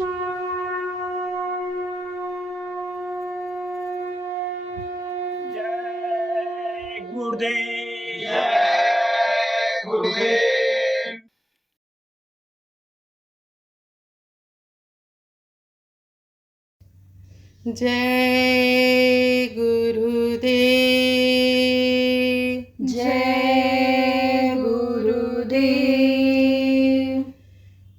जय गुरुदेव। जय गुरुदेव। जय गुरुदेव। जय गुरुदेव।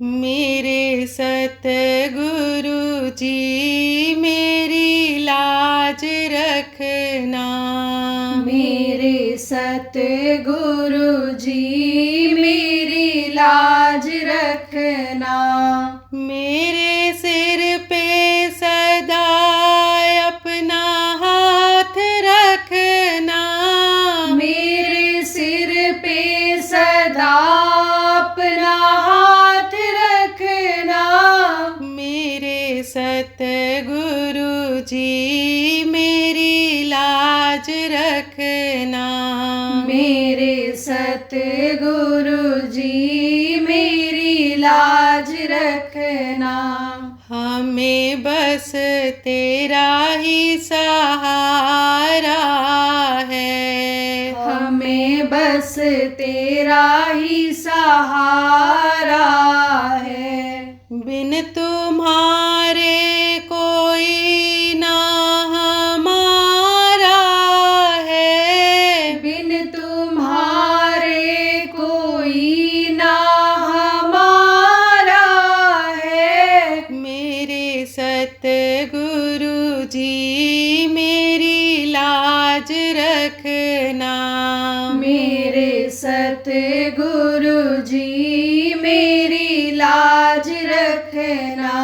मेरे सतगुरु जी मेरी लाज रखना। मेरे सतगुरु जी मेरी लाज रखना। मेरे सिर पे सदा अपना हाथ रखना। मेरे सिर पे सदा अपना हाथ रखना। मेरे सतगुरु जी मेरी लाज रखना। मेरे सतगुरु जी मेरी लाज रखना। हमें बस तेरा ही सहारा है। हमें बस तेरा ही सहारा है। बिन तुम्हारे कोई ना हमारा है। बिन तुम्हारे कोई ना हमारा है। मेरे सतगुरु जी मेरी लाज रखना। मेरे सतगुरु जी मेरी लाज रखना।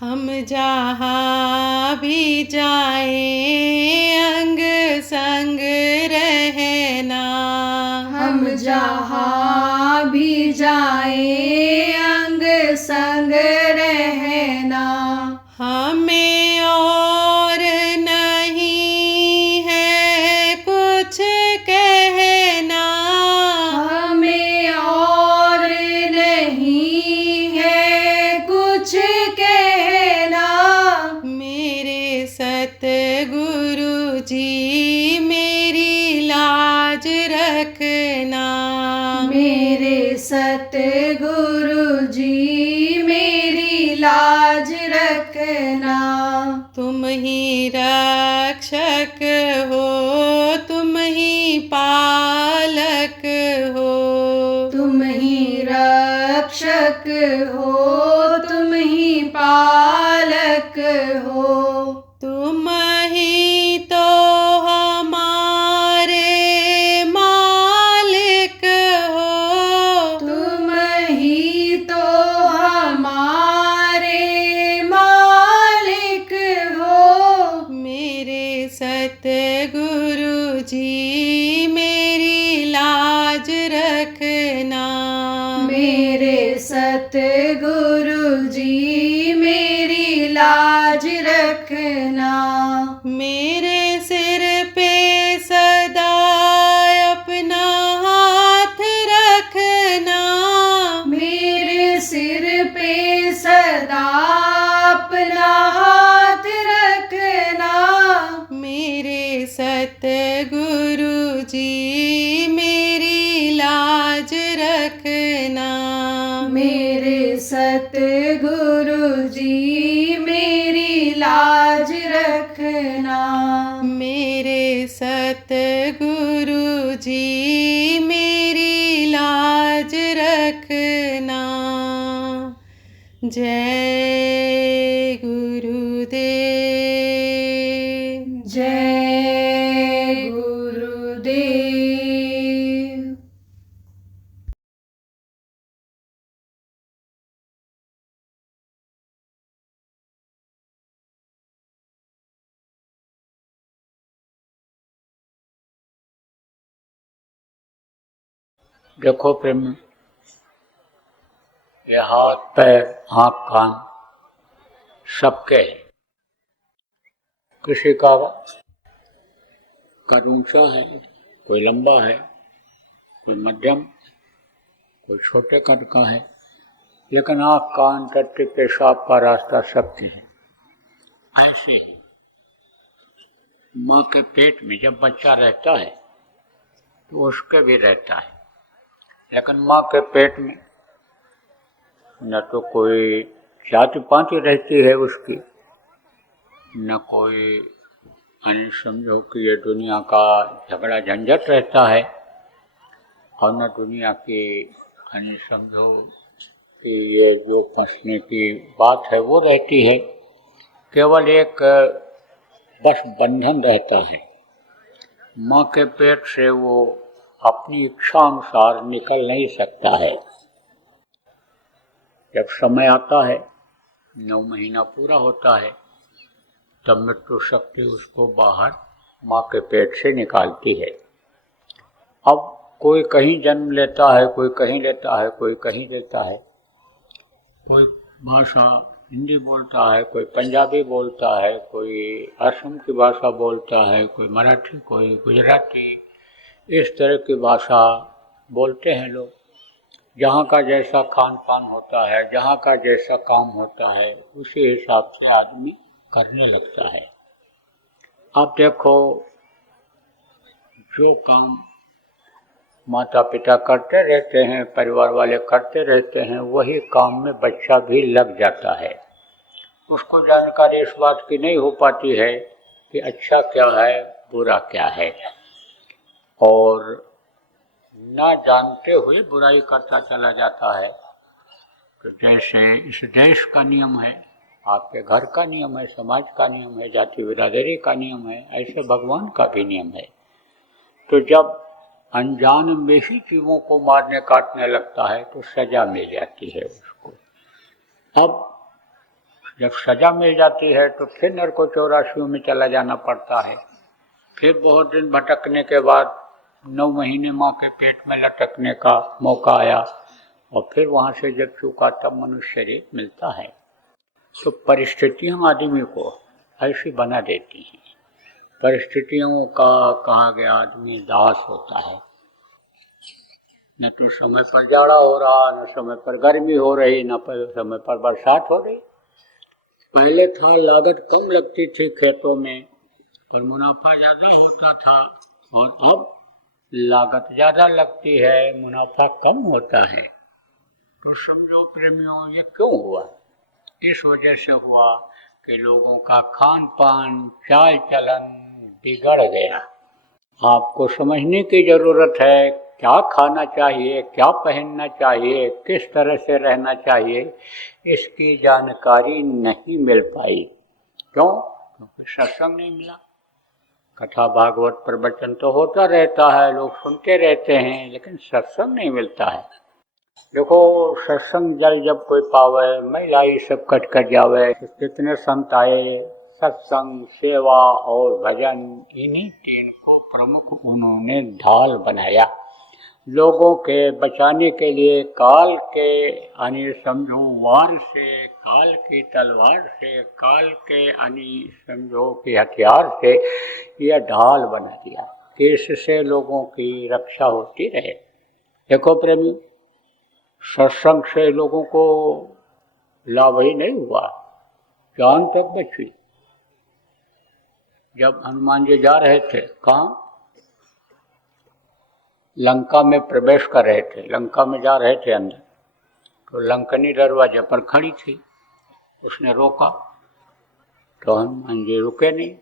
हम जहाँ भी जाएं अंग संग रहना। हम जहाँ भी जाएं अंग संग रहना। हमें और नहीं है कुछ कहना। हमें और नहीं है कुछ कहना। मेरे सतगुरु जी मेरी लाज रखना। मेरे सतगुरु जी मेरी लाज रखना। तुम ही रक्षक हो, तुम ही पालक हो। तुम ही रक्षक हो, तुम ही पालक हो। तुम ही तो हमारे मालिक हो। तुम ही तो हमारे मालिक हो। मेरे सतगुरु जी मेरी लाज रखना। मेरे सतगुरु जी मेरी लाज रखना। मेरे सिर पे सदा अपना हाथ रखना। मेरे सिर पे सदा अपना हाथ रखना। मेरे सतगुरु जी मेरी लाज रखना। मेरे सतगुरु जी मेरी लाज रखना। मेरे सतगुरु जी मेरी लाज रखना। जय गुरुदेव। जय गुरुदेव। देखो प्रेम, ये हाथ पैर आँख कान सबके हैं। किसी का कद ऊंचा है, कोई लंबा है, कोई मध्यम, कोई छोटे कद का है, लेकिन आँख कान टट्टी पेशाब का रास्ता सबके हैं। ऐसे ही माँ के पेट में जब बच्चा रहता है तो उसके भी रहता है, लेकिन माँ के पेट में न तो कोई जाति पाति रहती है उसकी, न कोई यानी समझो कि ये दुनिया का झगड़ा झंझट रहता है, और न दुनिया की यानी समझो कि ये जो फंसने की बात है वो रहती है। केवल एक बस बंधन रहता है, माँ के पेट से वो अपनी इच्छा अनुसार निकल नहीं सकता है। जब समय आता है, 9 महीना पूरा होता है, तब मृत्यु शक्ति उसको बाहर माँ के पेट से निकालती है। अब कोई कहीं जन्म लेता है, कोई कहीं लेता है, कोई कहीं लेता है, कोई भाषा हिंदी बोलता है, कोई पंजाबी बोलता है, कोई असम की भाषा बोलता है, कोई मराठी, कोई गुजराती, इस तरह की भाषा बोलते हैं लोग। जहाँ का जैसा खान पान होता है, जहाँ का जैसा काम होता है, उसी हिसाब से आदमी करने लगता है। आप देखो, जो काम माता पिता करते रहते हैं, परिवार वाले करते रहते हैं, वही काम में बच्चा भी लग जाता है। उसको जानकारी इस बात की नहीं हो पाती है कि अच्छा क्या है, बुरा क्या है, और ना जानते हुए बुराई करता चला जाता है। तो जैसे इस देश का नियम है, आपके घर का नियम है, समाज का नियम है, जाति बिरादरी का नियम है, ऐसे भगवान का भी नियम है। तो जब अनजान में ही जीवों को मारने काटने लगता है तो सजा मिल जाती है उसको। अब जब सजा मिल जाती है तो फिर नरक 84 में चला जाना पड़ता है। फिर बहुत दिन भटकने के बाद 9 महीने माँ के पेट में लटकने का मौका आया, और फिर वहाँ से जब चूका तब मनुष्य शरीर मिलता है। तो परिस्थितियाँ आदमी को ऐसी बना देती हैं। परिस्थितियों का कहा गया आदमी दास होता है। न तो समय पर जाड़ा हो रहा, न समय पर गर्मी हो रही, न समय पर बरसात हो रही। पहले था लागत कम लगती थी खेतों में, पर मुनाफा ज़्यादा होता था, और अब लागत ज़्यादा लगती है, मुनाफा कम होता है। तो समझो प्रेमियों, ये क्यों हुआ? इस वजह से हुआ कि लोगों का खान पान चाल चलन बिगड़ गया। आपको समझने की जरूरत है, क्या खाना चाहिए, क्या पहनना चाहिए, किस तरह से रहना चाहिए, इसकी जानकारी नहीं मिल पाई। क्यों? क्योंकि सत्संग नहीं मिला। कथा भागवत प्रवचन तो होता रहता है, लोग सुनते रहते हैं, लेकिन सत्संग नहीं मिलता है। देखो, सत्संग जल जब कोई पावे, महिलाई सब कट कर जावे। कितने संत आए, सत्संग, सेवा और भजन, इन्हीं 3 को प्रमुख उन्होंने ढाल बनाया। लोगों के बचाने के लिए काल के यानी समझो वार से, काल की तलवार से, काल के यानी समझो कि हथियार से यह ढाल बना दिया कि इससे लोगों की रक्षा होती रहे। देखो प्रेमी, सत्संग से लोगों को लाभ ही नहीं हुआ, जान तक बची। जब हनुमान जी जा रहे थे, कहाँ? लंका में प्रवेश कर रहे थे, लंका में जा रहे थे अंदर, तो लंकनी दरवाजे पर खड़ी थी। उसने रोका तो हनुमान जी रुके नहीं।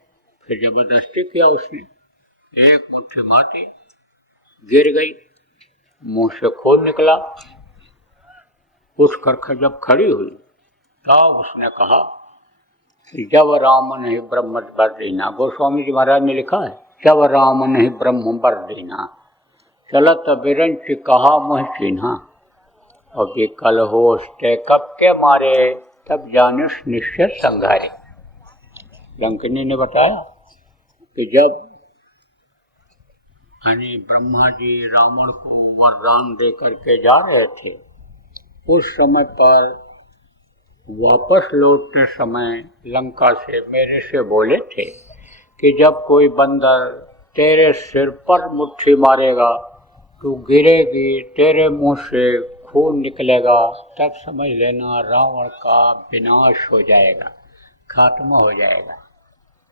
फिर जबरदस्ती किया उसने, एक मुट्ठी मारी, गिर गई, मुंह से खून निकला। उठकर जब खड़ी हुई तब उसने कहा, जब राम नहीं ब्रह्म बर देना। गोस्वामी जी महाराज ने लिखा है, जब राम नहीं ब्रह्म बर देना, चलत बिरंच कहा मुह चिन्हा, और विकल होश ते कब के मारे, तब जानुष निश्चय संघारे। लंकनी ने बताया कि जब ब्रह्मा जी रावण को वरदान दे करके जा रहे थे, उस समय पर वापस लौटते समय लंका से मेरे से बोले थे कि जब कोई बंदर तेरे सिर पर मुट्ठी मारेगा तो गिरेगी, तेरे मुंह से खून निकलेगा तब समझ लेना रावण का विनाश हो जाएगा, खात्मा हो जाएगा।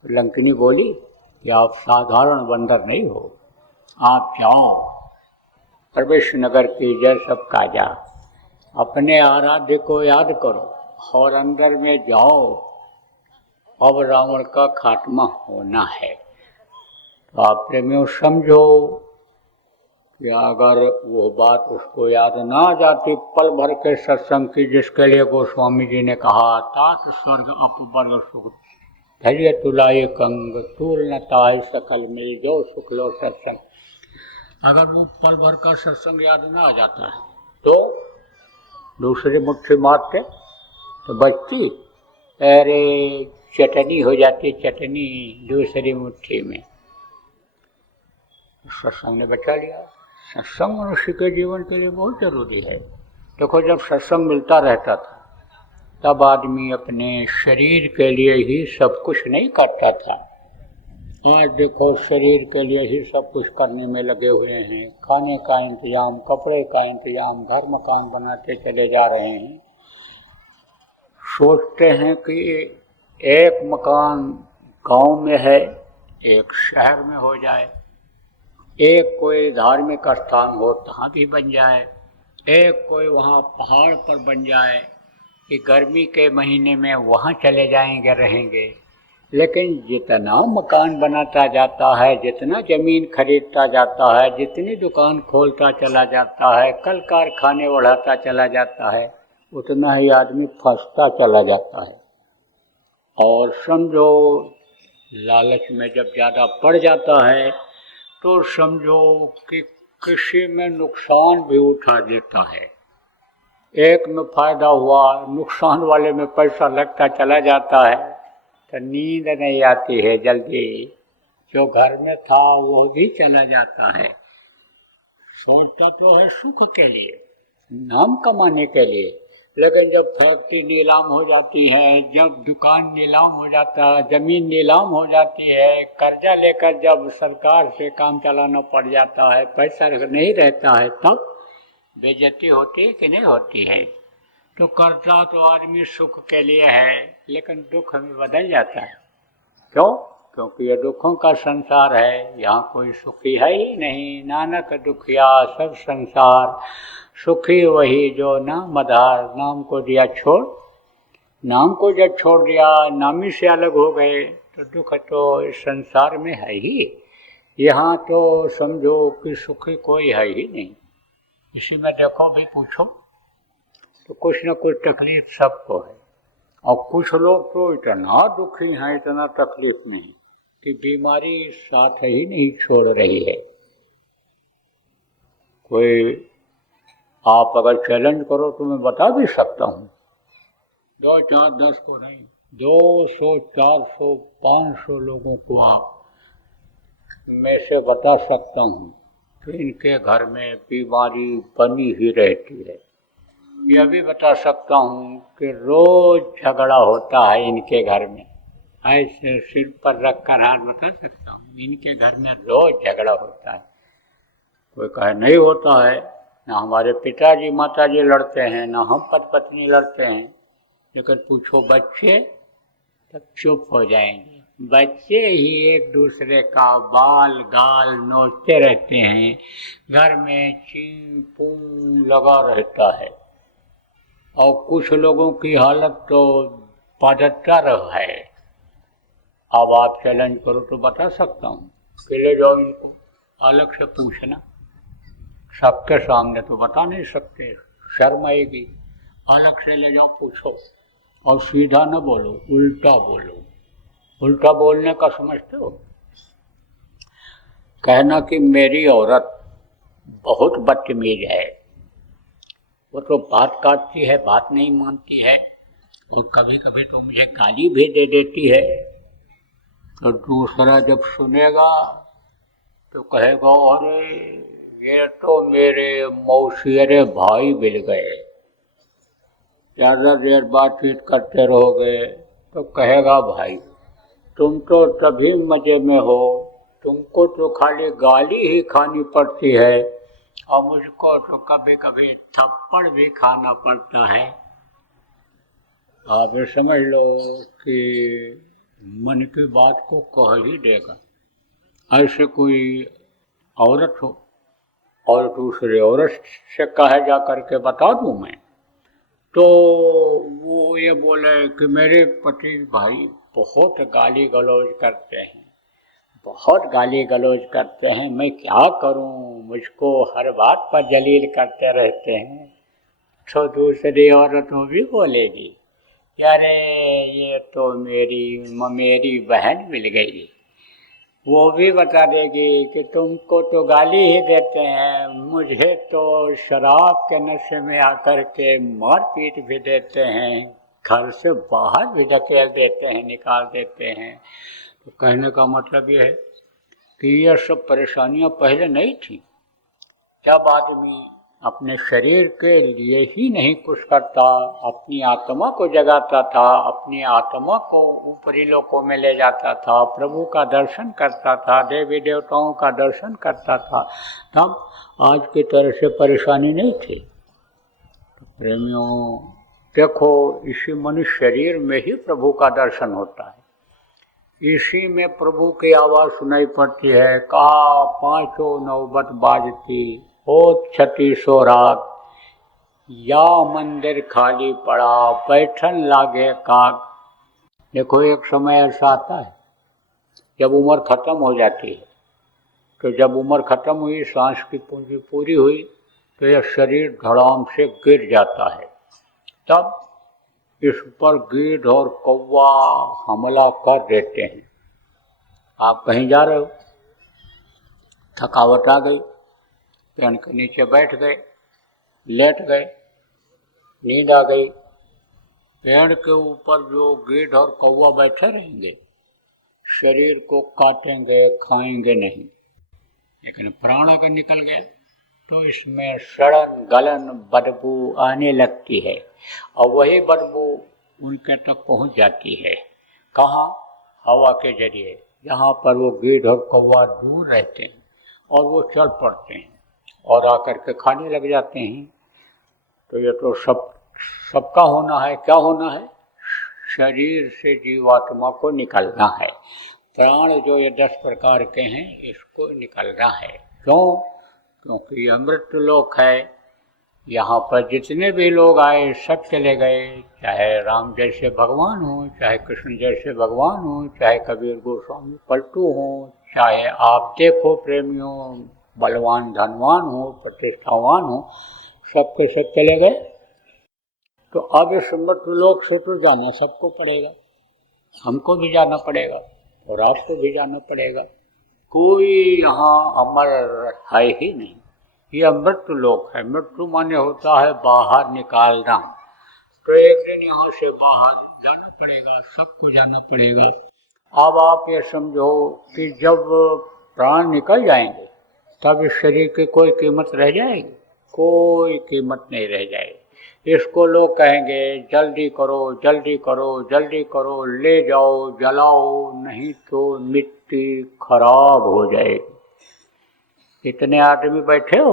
तो लंकिनी बोली कि आप साधारण बंदर नहीं हो, आप जाओ प्रवेश नगर की जय सब काजा, अपने आराध्य को याद करो और अंदर में जाओ, अब रावण का खात्मा होना है। तो आप प्रेमियों समझो कि अगर वो बात उसको याद ना जाती पल भर के सत्संग की, जिसके लिए गोस्वामी जी ने कहा तात स्वर्ग अपवर्ग सुख धैर्य तुलाए कंग तूल न ताय सकल मिल जो सुख लो सत्संग, अगर वो पल भर का सत्संग याद ना आ जाता है तो दूसरी मुट्ठी मारते तो बचती, अरे चटनी हो जाती, चटनी दूसरी मुट्ठी में। सत्संग ने बचा लिया। सत्संग मनुष्य के जीवन के लिए बहुत जरूरी है। देखो जब सत्संग मिलता रहता था तब आदमी अपने शरीर के लिए ही सब कुछ नहीं करता था। आज देखो शरीर के लिए ही सब कुछ करने में लगे हुए हैं, खाने का इंतजाम, कपड़े का इंतजाम, घर मकान बनाते चले जा रहे हैं। सोचते हैं कि एक मकान गांव में है, एक शहर में हो जाए, एक कोई धार्मिक स्थान हो तहाँ भी बन जाए, एक कोई वहाँ पहाड़ पर बन जाए कि गर्मी के महीने में वहाँ चले जाएंगे, रहेंगे। लेकिन जितना मकान बनाता जाता है, जितना ज़मीन खरीदता जाता है, जितनी दुकान खोलता चला जाता है, कल कारखाने बढ़ाता चला जाता है, उतना ही आदमी फंसता चला जाता है। और समझो लालच में जब ज़्यादा पड़ जाता है तो समझो कि कृषि में नुकसान भी उठा देता है। एक में फायदा हुआ, नुकसान वाले में पैसा लगता चला जाता है तो नींद नहीं आती है जल्दी, जो घर में था वो भी चला जाता है। सोचता तो है सुख के लिए, नाम कमाने के लिए, लेकिन जब फैक्ट्री नीलाम हो जाती है, जब दुकान नीलाम हो जाता है, ज़मीन नीलाम हो जाती है, कर्जा लेकर जब सरकार से काम चलाना पड़ जाता है, पैसा नहीं रहता है, तब बेइज्जती होती है कि नहीं होती है। तो कर्जा तो आदमी सुख के लिए है, लेकिन दुख में बदल जाता है। क्यों? क्योंकि ये दुखों का संसार है, यहाँ कोई सुखी है ही नहीं। नानक दुखिया सब संसार, सुखी वही जो नाम आधार। नाम को दिया छोड़, नाम को जब छोड़ दिया, नामी से अलग हो गए तो दुख तो इस संसार में है ही। यहाँ तो समझो कि सुखी कोई है ही नहीं। इसी में देखो भी पूछो तो कुछ न कुछ तकलीफ सबको है, और कुछ लोग तो इतना दुखी हैं, इतना तकलीफ में कि बीमारी साथ ही नहीं छोड़ रही है। कोई आप अगर चैलेंज करो तो मैं बता भी सकता हूँ, 2, 4, 10 को नहीं, 200, 400, 500 लोगों को आप में से बता सकता हूँ कि इनके घर में बीमारी बनी ही रहती है। यह भी बता सकता हूँ कि रोज झगड़ा होता है इनके घर में। ऐसे सिर पर रख कर हाथ बता सकता हूँ, इनके घर में रोज झगड़ा होता है। कोई कहे नहीं होता है, ना हमारे पिताजी माताजी लड़ते हैं, ना हम पति पत्नी लड़ते हैं। लेकिन पूछो बच्चे, तब चुप हो जाएंगे। बच्चे ही एक दूसरे का बाल गाल नोचते रहते हैं, घर में चीं पू लगा रहता है। और कुछ लोगों की हालत तो पचहत्तर है। अब आप चैलेंज करो तो बता सकता हूँ कि ले जाओ इनको, अलग से पूछना, सबके सामने तो बता नहीं सकते, शर्म आएगी। अलग से ले जाओ पूछो, और सीधा न बोलो, उल्टा बोलो। उल्टा बोलने का समझते हो? कहना कि मेरी औरत बहुत बदतमीज है, वो तो बात काटती है, बात नहीं मानती है, और कभी कभी तो मुझे गाली भी दे देती है। तो दूसरा जब सुनेगा तो कहेगा अरे ये तो मेरे मौसियरे भाई मिल गए। ज़्यादा देर बातचीत करते रहोगे तो कहेगा भाई तुम तो तभी मज़े में हो, तुमको तो खाली गाली ही खानी पड़ती है, और मुझको तो कभी कभी थप्पड़ भी खाना पड़ता है। आप ये समझ लो कि मन की बात को कह ही देगा। ऐसे कोई औरत हो और दूसरे औरत से कहे जा करके बता दूं मैं, तो वो ये बोले कि मेरे पति भाई बहुत गाली गलौज करते हैं, बहुत गाली गलौज करते हैं, मैं क्या करूं, मुझको हर बात पर जलील करते रहते हैं। तो दूसरी औरत वो भी बोलेगी, अरे ये तो मेरी बहन मिल गई। वो भी बता देगी कि तुमको तो गाली ही देते हैं, मुझे तो शराब के नशे में आकर के मार पीट भी देते हैं, घर से बाहर भी धकेल देते हैं, निकाल देते हैं। तो कहने का मतलब ये है कि यह सब परेशानियां पहले नहीं थी। जब आदमी अपने शरीर के लिए ही नहीं कुछ करता, अपनी आत्मा को जगाता था, अपनी आत्मा को ऊपरी लोकों में ले जाता था, प्रभु का दर्शन करता था, देवी देवताओं का दर्शन करता था, तब आज की तरह से परेशानी नहीं थी। तो प्रेमियों देखो, इसी मनुष्य शरीर में ही प्रभु का दर्शन होता है, इसी में प्रभु की आवाज़ सुनाई पड़ती है। कहा पांचों नौबत बाजती हो छठी सोराग, या मंदिर खाली पड़ा बैठन लागे काग। देखो एक समय ऐसा आता है जब उम्र खत्म हो जाती है, तो जब उम्र खत्म हुई, सांस की पूंजी पूरी हुई, तो यह शरीर धड़ाम से गिर जाता है। तब इस पर गीध और कौवा हमला कर देते हैं। आप कहीं जा रहे हो, थकावट आ गई, पेड़ के नीचे बैठ गए, लेट गए, नींद आ गई, पेड़ के ऊपर जो गीध और कौवा बैठे रहेंगे, शरीर को काटेंगे, खाएंगे नहीं, लेकिन प्राण अगर निकल गया तो इसमें सड़न गलन बदबू आने लगती है, और वही बदबू उनके तक पहुंच जाती है। कहाँ? हवा के जरिए, जहाँ पर वो गीध और कौवा दूर रहते हैं, और वो चल पड़ते हैं और आकर के खाने लग जाते हैं। तो ये तो सबका होना है। क्या होना है? शरीर से जीवात्मा को निकलना है। प्राण जो ये 10 प्रकार के हैं, इसको निकलना है। क्यों? क्योंकि ये अमृत लोक है। यहाँ पर जितने भी लोग आए सब चले गए, चाहे राम जैसे भगवान हो, चाहे कृष्ण जैसे भगवान हो, चाहे कबीर गोस्वामी पलटू हो, चाहे आप देखो प्रेमियों बलवान धनवान हो, प्रतिष्ठावान हो, सबके सब चले गए। तो अब इस अमृत लोक से तो जाना सबको पड़ेगा, हमको भी जाना पड़ेगा और आपको भी जाना पड़ेगा। कोई यहाँ अमर है ही नहीं, ये अमृत लोक है। मृत्यु माने होता है बाहर निकालना। तो एक दिन यहाँ से बाहर जाना पड़ेगा, सबको जाना पड़ेगा। अब आप ये समझो कि जब प्राण निकल जाएंगे तब इस शरीर की कोई कीमत रह जाएगी? कोई कीमत नहीं रह जाएगी। इसको लोग कहेंगे जल्दी करो जल्दी करो जल्दी करो, ले जाओ जलाओ, नहीं तो मिट्टी खराब हो जाएगी। इतने आदमी बैठे हो,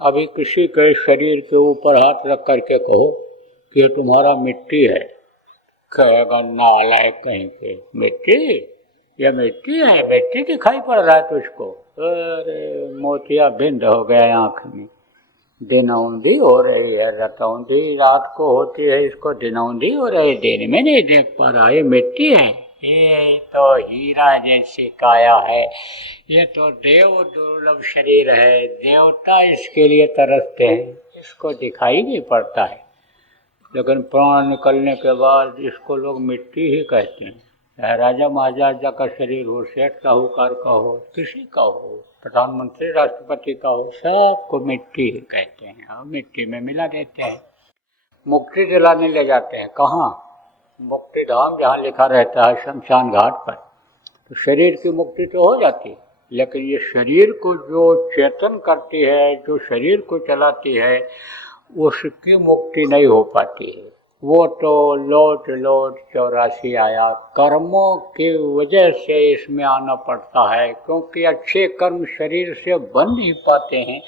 अभी किसी के शरीर के ऊपर हाथ रख करके कहो कि ये तुम्हारा मिट्टी है, कहेगा नालायक कहीं के, मिट्टी? ये मिट्टी है? मिट्टी दिखाई पड़ रहा है तुझको? अरे मोतिया बिंद हो गया आँख में, दिनौंधी हो रही है, रतौंधी रात को होती है, इसको दिनौंधी हो रही है, दिन में नहीं देख पा रहा, ये मिट्टी है? ये तो हीरा जैसी काया है, ये तो देव दुर्लभ शरीर है, देवता इसके लिए तरसते हैं, इसको दिखाई नहीं पड़ता है। लेकिन प्राण निकलने के बाद इसको लोग मिट्टी ही कहते हैं। चाहे राजा महाराजा का शरीर हो, सेठ साहूकार का हो, किसी का हो, प्रधानमंत्री राष्ट्रपति का हो, सबको मिट्टी ही कहते हैं और मिट्टी में मिला देते हैं। मुक्ति दिलाने ले जाते हैं। कहाँ? मुक्ति धाम जहाँ लिखा रहता है शमशान घाट पर। तो शरीर की मुक्ति तो हो जाती है, लेकिन ये शरीर को जो चेतन करती है, जो शरीर को चलाती है, उसकी मुक्ति नहीं हो पाती है। वो तो लौट लौट 84 आया। कर्मों की वजह से इसमें आना पड़ता है, क्योंकि अच्छे कर्म शरीर से बन नहीं पाते हैं।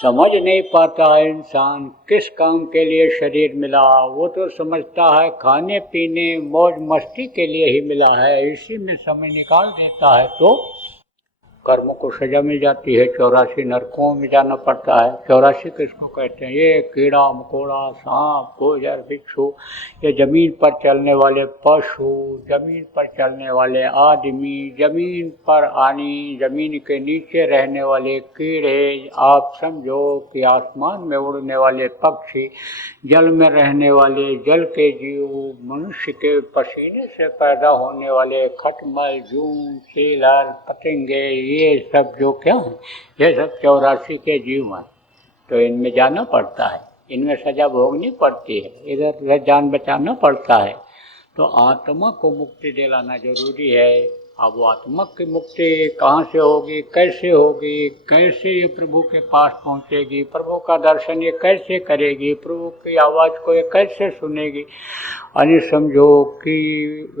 समझ नहीं पाता है इंसान किस काम के लिए शरीर मिला। वो तो समझता है खाने पीने मौज मस्ती के लिए ही मिला है, इसी में समय निकाल देता है तो कर्मों को सजा मिल जाती है। 84 नरकों में जाना पड़ता है। 84 किसको कहते हैं? ये कीड़ा मकोड़ा, सांप, गोजर, बिच्छू, ये जमीन पर चलने वाले पशु, जमीन पर चलने वाले आदमी, जमीन पर आनी, जमीन के नीचे रहने वाले कीड़े, आप समझो कि आसमान में उड़ने वाले पक्षी, जल में रहने वाले जल के जीव, मनुष्य के पसीने से पैदा होने वाले खटमल, जून, सीलर, पतंगे, ये सब जो क्या है, ये सब 84 के जीव हैं। तो इनमें जाना पड़ता है, इनमें सजा भोगनी पड़ती है, इधर जान बचाना पड़ता है। तो आत्मा को मुक्ति दिलाना जरूरी है। अब वो आत्मा की मुक्ति कहाँ से होगी, कैसे होगी, कैसे ये प्रभु के पास पहुँचेगी, प्रभु का दर्शन ये कैसे करेगी, प्रभु की आवाज़ को ये कैसे सुनेगी, यानी समझो कि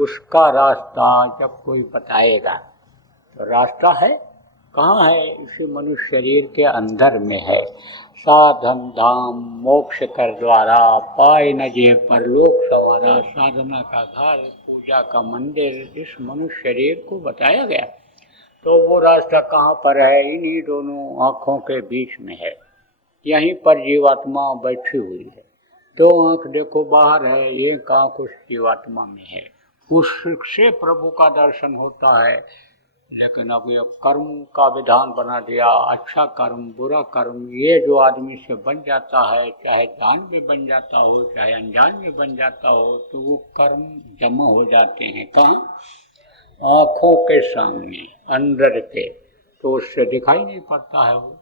उसका रास्ता जब कोई बताएगा। तो रास्ता है कहाँ है? इसी मनुष्य शरीर के अंदर में है। साधन धाम मोक्ष कर द्वारा, पाए न जे परलोक सवारा, साधना का घर, पूजा का मंदिर, इस मनुष्य शरीर को बताया गया। तो वो रास्ता कहाँ पर है? इन्हीं दोनों आँखों के बीच में है। यहीं पर जीवात्मा बैठी हुई है। दो आँख देखो बाहर है, एक आँख उस जीवात्मा में है, उससे प्रभु का दर्शन होता है। लेकिन अब ये कर्म का विधान बना दिया, अच्छा कर्म बुरा कर्म, ये जो आदमी से बन जाता है, चाहे जान में बन जाता हो चाहे अनजान में बन जाता हो, तो वो कर्म जमा हो जाते हैं कहाँ? आँखों के सामने अंदर के, तो उससे दिखाई नहीं पड़ता है वो।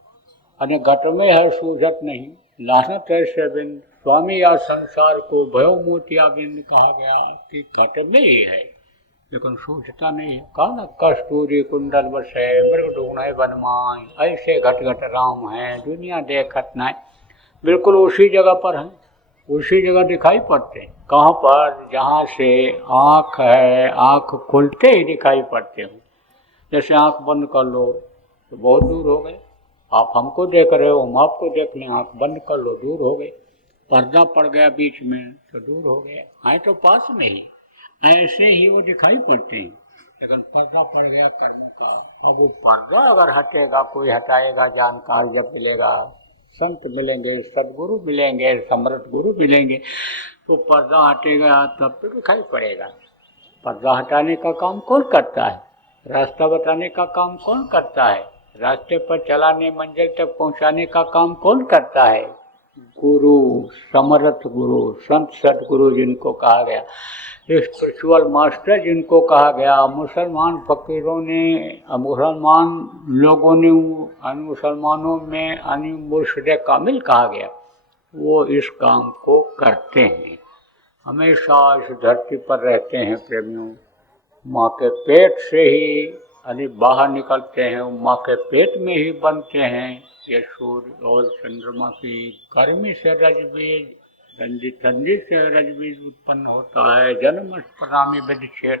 अने घट में है सूझत नहीं, लानत है से बिंद, स्वामी या संसार को भयो मोतिया बिंद कहा गया कि घट में ही है लेकिन सूझता नहीं है। कहा ना, कस्तूरी कुंडल बसे मृग ढूंढे बनमाय, ऐसे घट घट राम है दुनिया देखत नहीं। बिल्कुल उसी जगह पर है, उसी जगह दिखाई पड़ते हैं। कहाँ पर? जहाँ से आँख है, आँख खुलते ही दिखाई पड़ते हैं। जैसे आँख बंद कर लो तो बहुत दूर हो गए, आप हमको देख रहे हो, हम आपको देख लें, आँख बंद कर लो दूर हो गए। पर्दा पड़ गया बीच में तो दूर हो गए, आए तो पास में ही, ऐसे ही वो दिखाई पड़ते हैं। लेकिन पर्दा पड़ गया कर्मों का। अब वो पर्दा अगर हटेगा, कोई हटाएगा, जानकार जब मिलेगा, संत मिलेंगे, सदगुरु मिलेंगे, समर्थ गुरु मिलेंगे, तो पर्दा हटेगा तब तो दिखाई पड़ेगा। पर्दा हटाने का काम कौन करता है? रास्ता बताने का काम कौन करता है? रास्ते पर चलाने, मंजिल तक पहुंचाने का काम कौन करता है? गुरु, समर्थ गुरु, संत सदगुरु जिनको कहा गया, स्पिरिचुअल मास्टर जिनको कहा गया। मुसलमान फकीरों ने, मुसलमान लोगों ने, मुसलमानों में मुर्शिद कामिल कहा गया, वो इस काम को करते हैं। हमेशा इस धरती पर रहते हैं प्रेमियों, माँ के पेट से ही बाहर निकलते हैं, माँ के पेट में ही बनते हैं। ये सूर्य और चंद्रमा की गर्मी से रजबीज, ठंडी से रजबीज उत्पन्न होता है। जन्म प्रणामी विधिक्षेत्र,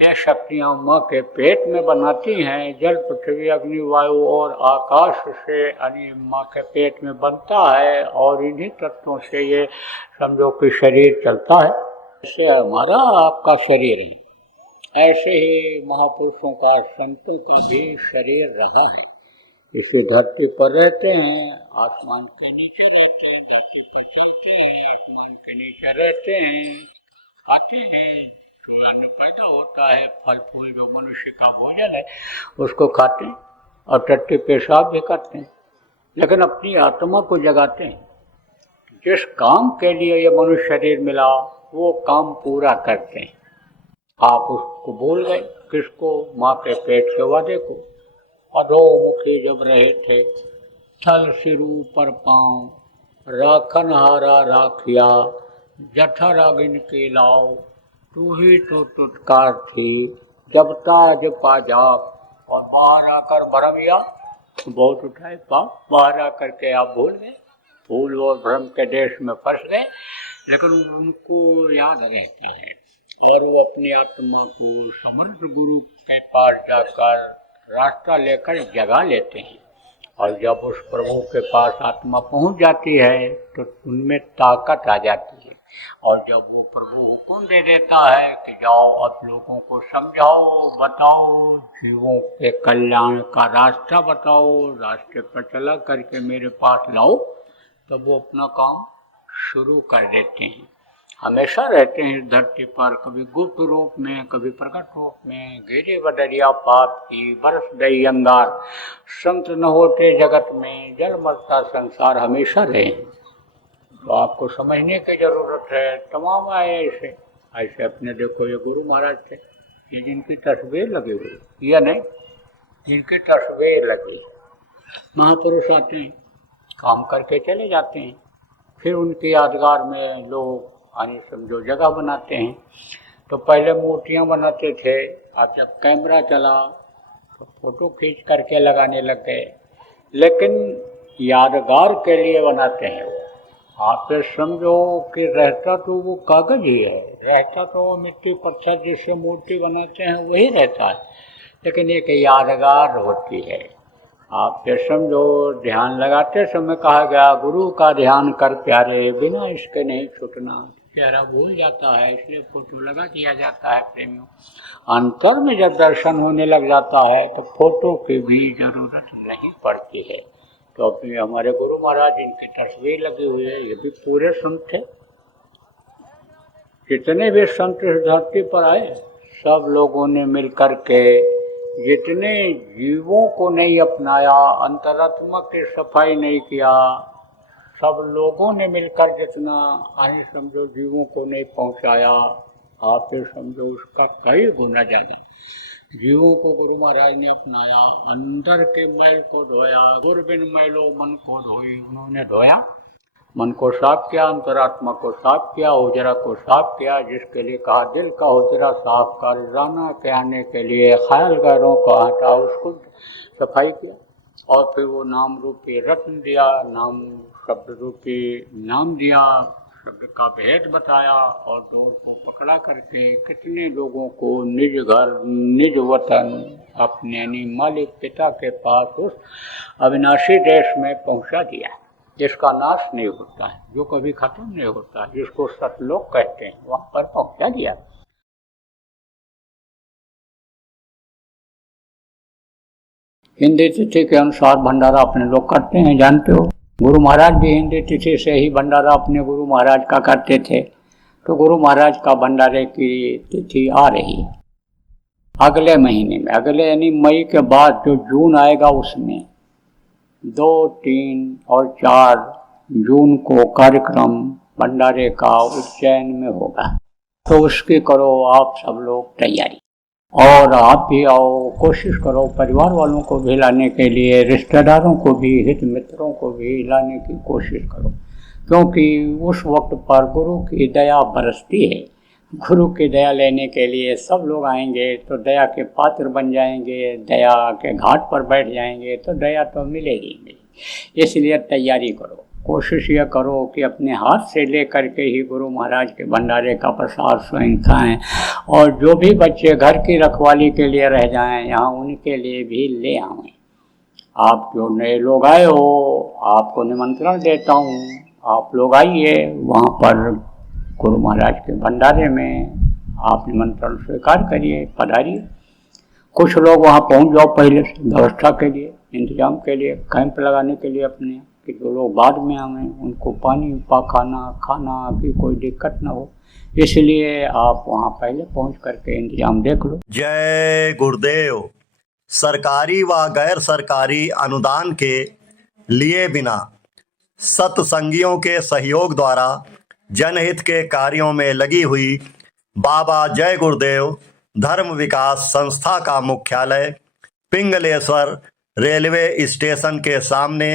यह शक्तियाँ माँ के पेट में बनाती हैं। जल, पृथ्वी, अग्नि, वायु और आकाश से माँ के पेट में बनता है, और इन्हीं तत्वों से ये समझो कि शरीर चलता है। ऐसे हमारा आपका शरीर है, ऐसे ही महापुरुषों का, संतों का भी शरीर रहा है। इसी धरती पर रहते हैं, आसमान के नीचे रहते हैं, धरती पर चलते हैं, आसमान के नीचे रहते हैं, खाते हैं, जो अन्न पैदा होता है, फल फूल जो मनुष्य का भोजन है उसको खाते हैं, और टट्टी पेशाब भी करते हैं। लेकिन अपनी आत्मा को जगाते हैं। जिस काम के लिए ये मनुष्य शरीर मिला वो काम पूरा करते हैं। आप उसको भूल गए, किसको? माँ के पेट से वादे को। अधोमुखी जब रहे थे, थल सिर ऊपर पाँव, राखन हारा राखिया, जठर अगिन के लाओ, तू ही तो तुटकार थी, जब ताज पाजाब। और बाहर आकर भरमिया बहुत उठाए पाप, बाहर आकर के आप भूल गए, भूल और भ्रम के देश में फंस गए। लेकिन उनको याद रहता है, और वो अपनी आत्मा को समर्थ गुरु के पास जाकर रास्ता लेकर जगा लेते हैं। और जब उस प्रभु के पास आत्मा पहुंच जाती है तो उनमें ताकत आ जाती है। और जब वो प्रभु हुक्म दे देता है कि जाओ अब लोगों को समझाओ, बताओ, जीवों के कल्याण का रास्ता बताओ, रास्ते पर चला करके मेरे पास लाओ, तब वो अपना काम शुरू कर देते हैं। हमेशा रहते हैं इस धरती पर, कभी गुप्त रूप में, कभी प्रकट रूप में। गिरे बदरिया पाप की बरस दई अंगार, संत न होते जगत में, जल मरता संसार हमेशा रहे। तो आपको समझने की जरूरत है। तमाम आए ऐसे ऐसे अपने देखो, ये गुरु महाराज थे, ये जिनकी तस्वीर लगी हुई, या नहीं, जिनकी तस्वीर लगी। महापुरुष आते हैं, काम करके चले जाते हैं, फिर उनकी यादगार में लोग आने समझो जगह बनाते हैं। तो पहले मूर्तियाँ बनाते थे, अब जब कैमरा चला तो फोटो खींच करके लगाने लग गए, लेकिन यादगार के लिए बनाते हैं। आप ये समझो कि रहता तो वो कागज ही है, रहता तो वो मिट्टी पत्थर जिससे मूर्ति बनाते हैं वही रहता है, लेकिन एक यादगार होती है। आप ये समझो, ध्यान लगाते समय कहा गया गुरु का ध्यान कर प्यारे, बिना इसके नहीं छूटना। प्यारा भूल जाता है, इसलिए फोटो लगा दिया जाता है प्रेमियों। अंतर में जब दर्शन होने लग जाता है तो फोटो की भी जरूरत नहीं पड़ती है। तो अभी हमारे गुरु महाराज, इनकी तस्वीर लगी हुई है, ये भी पूरे संत थे। जितने भी संत इस धरती पर आए, सब लोगों ने मिलकर के, जितने जीवों को नहीं अपनाया, अंतरात्मा की सफाई नहीं किया, सब लोगों ने मिलकर जितना आने समझो जीवों को नहीं पहुंचाया, आप ये समझो उसका कई गुना ज़्यादा जीवों को गुरु महाराज ने अपनाया। अंदर के मैल को धोया, गुर बिन मैलो मन को धोई, उन्होंने धोया, मन को साफ किया, अंतरात्मा को साफ किया, उजरा को साफ किया, जिसके लिए कहा दिल का उजरा साफ कर, जाना के आने के लिए ख्याल गैरों का हटा, उसको सफाई किया। और फिर वो नाम रूपी रत्न दिया, नाम शब्द रूपी नाम दिया, शब्द का भेद बताया, और डोर को पकड़ा करके कितने लोगों को निज घर, निज वतन, अपने यानी मालिक पिता के पास उस अविनाशी देश में पहुंचा दिया, जिसका नाश नहीं होता है, जो कभी खत्म नहीं होता, जिसको सतलोक कहते हैं, वहां पर पहुंचा दिया। हिंदी तिथि के अनुसार भंडारा अपने लोग करते हैं, जानते हो। गुरु महाराज भी हिंदी तिथि से ही भंडारा अपने गुरु महाराज का करते थे। तो गुरु महाराज का भंडारे की तिथि आ रही है अगले महीने में, अगले यानी मई के बाद जो जून आएगा, उसमें 2, 3 और 4 जून को कार्यक्रम भंडारे का उज्जैन में होगा। तो उसकी करो आप सब लोग तैयारी, और आप भी आओ, कोशिश करो परिवार वालों को भी लाने के लिए, रिश्तेदारों को भी, हित मित्रों को भी लाने की कोशिश करो, क्योंकि उस वक्त पर गुरु की दया बरसती है। गुरु की दया लेने के लिए सब लोग आएंगे तो दया के पात्र बन जाएंगे, दया के घाट पर बैठ जाएंगे तो दया तो मिलेगी मिलेगी। इसलिए तैयारी करो, कोशिश यह करो कि अपने हाथ से ले करके ही गुरु महाराज के भंडारे का प्रसाद स्वयं खाएँ, और जो भी बच्चे घर की रखवाली के लिए रह जाएं यहाँ, उनके लिए भी ले आएँ। आप जो नए लोग आए हो, आपको निमंत्रण देता हूँ, आप लोग आइए वहाँ पर गुरु महाराज के भंडारे में, आप निमंत्रण स्वीकार करिए, पधारिए। कुछ लोग वहाँ पहुँच जाओ पहले से, व्यवस्था के लिए, इंतजाम के लिए, कैंप लगाने के लिए अपने, कि जो लोग बाद में आएँ उनको पानी खाना की कोई दिक्कत ना हो, इसलिए आप वहाँ पहले पहुँच करके इंतजाम देख लो। जय गुरुदेव। सरकारी व गैर सरकारी अनुदान के लिए बिना सत्संगियों के सहयोग द्वारा जनहित के कार्यों में लगी हुई बाबा जय गुरुदेव धर्म विकास संस्था का मुख्यालय पिंगलेश्वर रेलवे स्टेशन के सामने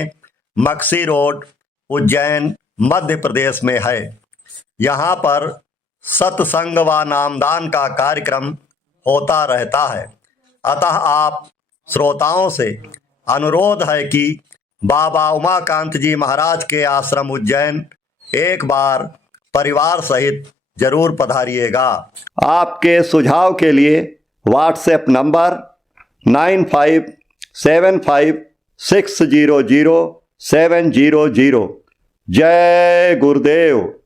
मक्सी रोड, उज्जैन, मध्य प्रदेश में है। यहाँ पर सत्संग व नामदान का कार्यक्रम होता रहता है। अतः आप श्रोताओं से अनुरोध है कि बाबा उमाकांत जी महाराज के आश्रम उज्जैन एक बार परिवार सहित जरूर पधारिएगा। आपके सुझाव के लिए व्हाट्सएप नंबर 600700। जय गुरुदेव।